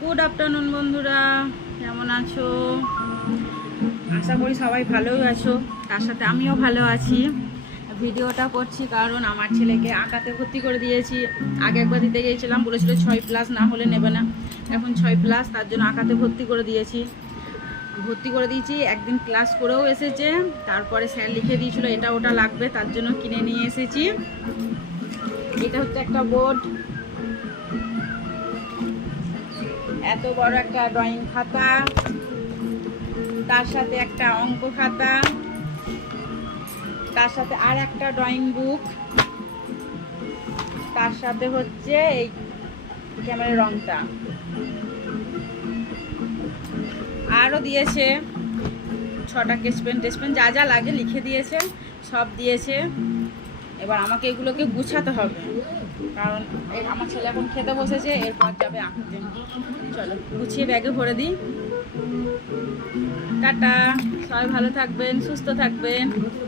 Good afternoon বন্ধুরা, কেমন আছো? আশা করি সবাই ভালোই আছো, তার সাথে আমিও ভালো আছি। ভিডিওটা করছি কারণ আমার ছেলেকে আঁকাতে ভর্তি করে দিয়েছি। আগে একবার দিতে গিয়েছিলাম, বলেছিল 6+ না হলে নেবে না। এখন 6+, তার জন্য আঁকাতে ভর্তি করে দিয়েছি। একদিন ক্লাস করেও এসেছে। তারপরে স্যার লিখে দিয়েছিল এটা ওটা লাগবে, তার জন্য কিনে নিয়ে এসেছি। এটা হচ্ছে একটা বোর্ড, এত বড় একটা ড্রয়িং খাতা, তার সাথে একটা অঙ্ক খাতা, তার সাথে আর একটা ড্রয়িং বুক, তার সাথে হচ্ছে এই ক্যামেরার রংটা আরও দিয়েছে। 6টা স্কেচ পেন যা যা লাগে লিখে দিয়েছে, সব দিয়েছে। এবার আমাকে এগুলোকে গুছাতে হবে, কারণ আমার ছেলে এখন খেতে বসেছে, এরপর যাবে আঁকতে। চলো গুছিয়ে ব্যাগে ভরে দিই। টাটা, সবাই ভালো থাকবেন, সুস্থ থাকবেন।